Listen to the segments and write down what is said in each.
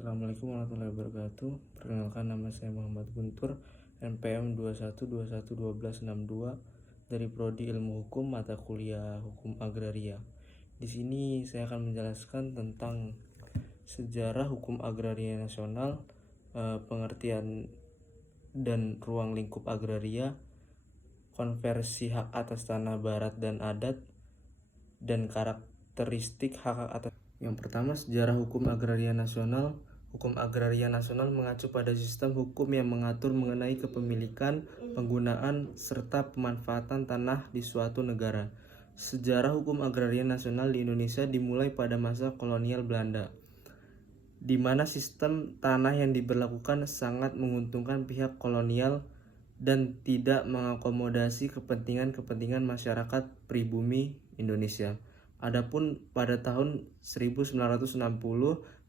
Assalamualaikum warahmatullahi wabarakatuh. Perkenalkan, nama saya Muhammad Guntur, NPM 21211262 dari Prodi Ilmu Hukum mata kuliah Hukum Agraria. Di sini saya akan menjelaskan tentang sejarah hukum agraria nasional, pengertian dan ruang lingkup agraria, konversi hak atas tanah barat dan adat, dan karakteristik hak atas. Yang pertama, sejarah hukum agraria nasional. Hukum agraria nasional mengacu pada sistem hukum yang mengatur mengenai kepemilikan, penggunaan, serta pemanfaatan tanah di suatu negara. Sejarah hukum agraria nasional di Indonesia dimulai pada masa kolonial Belanda, di mana sistem tanah yang diberlakukan sangat menguntungkan pihak kolonial dan tidak mengakomodasi kepentingan masyarakat pribumi Indonesia. Adapun pada tahun 1960,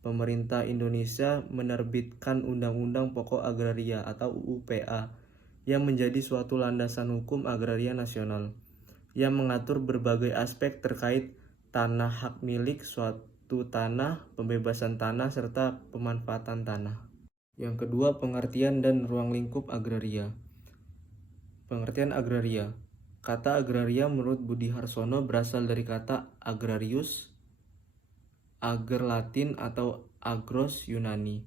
pemerintah Indonesia menerbitkan Undang-Undang Pokok Agraria atau UUPA yang menjadi suatu landasan hukum agraria nasional yang mengatur berbagai aspek terkait tanah, hak milik suatu tanah, pembebasan tanah, serta pemanfaatan tanah. Yang kedua, pengertian dan ruang lingkup agraria. Pengertian agraria. Kata agraria menurut Budi Harsono berasal dari kata agrarius, ager Latin atau agros Yunani,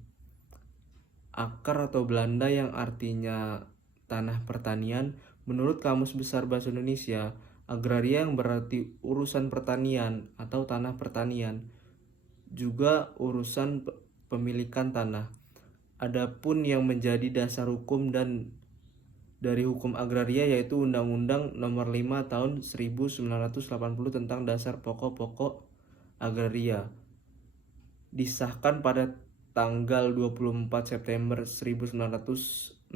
akar atau Belanda yang artinya tanah pertanian. Menurut Kamus Besar Bahasa Indonesia, agraria yang berarti urusan pertanian atau tanah pertanian, juga urusan pemilikan tanah. Adapun yang menjadi dasar hukum dan dari hukum agraria yaitu Undang-Undang Nomor 5 Tahun 1980 tentang Dasar Pokok-Pokok Agraria, disahkan pada tanggal 24 September 1960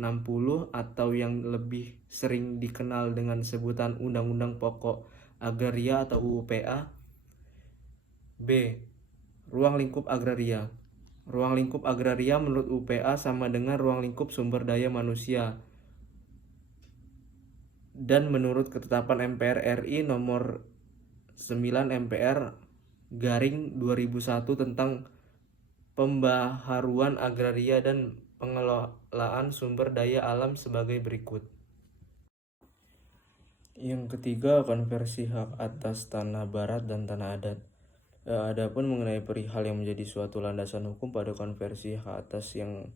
atau yang lebih sering dikenal dengan sebutan Undang-Undang Pokok Agraria atau UUPA. B. Ruang lingkup agraria. Ruang lingkup agraria menurut UPA sama dengan ruang lingkup sumber daya manusia. Dan menurut ketetapan MPR RI nomor 9 MPR garing 2001 tentang pembaharuan agraria dan pengelolaan sumber daya alam sebagai berikut. Yang ketiga, konversi hak atas tanah barat dan tanah adat. Adapun mengenai perihal yang menjadi suatu landasan hukum pada konversi hak atas yang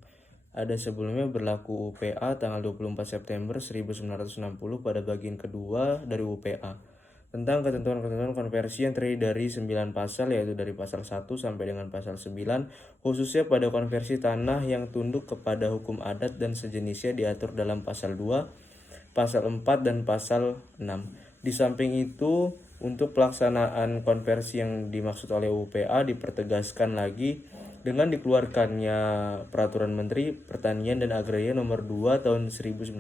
ada sebelumnya berlaku UPA tanggal 24 September 1960 pada bagian kedua dari UPA tentang ketentuan-ketentuan konversi yang terdiri dari 9 pasal, yaitu dari pasal 1 sampai dengan pasal 9, khususnya pada konversi tanah yang tunduk kepada hukum adat dan sejenisnya diatur dalam pasal 2, pasal 4, dan pasal 6. Di samping itu, untuk pelaksanaan konversi yang dimaksud oleh UPA dipertegaskan lagi dengan dikeluarkannya Peraturan Menteri Pertanian dan Agraria Nomor 2 Tahun 1962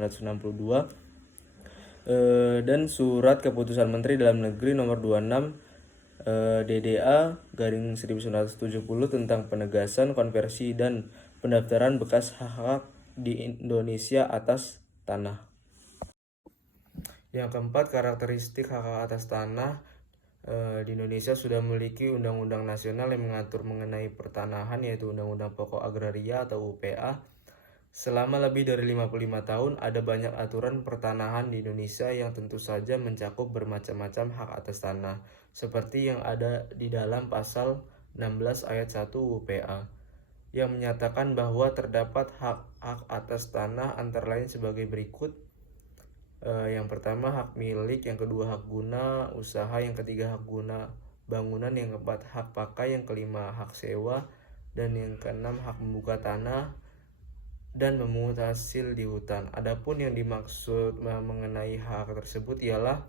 dan Surat Keputusan Menteri Dalam Negeri Nomor 26 DDA garing 1970 tentang penegasan konversi dan pendaftaran bekas hak-hak di Indonesia atas tanah. Yang keempat, karakteristik hak atas tanah. Di Indonesia sudah memiliki undang-undang nasional yang mengatur mengenai pertanahan, yaitu Undang-Undang Pokok Agraria atau UPA. Selama lebih dari 55 tahun, ada banyak aturan pertanahan di Indonesia yang tentu saja mencakup bermacam-macam hak atas tanah, seperti yang ada di dalam pasal 16 ayat 1 UPA, yang menyatakan bahwa terdapat hak-hak atas tanah antara lain sebagai berikut. Yang pertama, hak milik, yang kedua hak guna usaha, yang ketiga hak guna bangunan, yang keempat hak pakai, yang kelima hak sewa, dan yang keenam hak membuka tanah dan memungut hasil di hutan. Adapun yang dimaksud mengenai hak tersebut ialah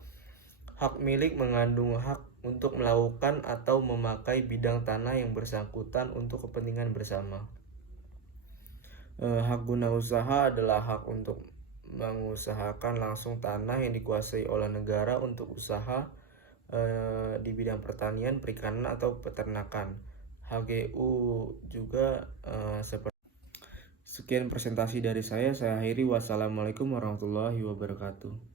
hak milik mengandung hak untuk melakukan atau memakai bidang tanah yang bersangkutan untuk kepentingan bersama. Hak guna usaha adalah hak untuk mengusahakan langsung tanah yang dikuasai oleh negara untuk usaha di bidang pertanian, perikanan, atau peternakan. HGU juga seperti. Sekian presentasi dari saya akhiri. Wassalamualaikum warahmatullahi wabarakatuh.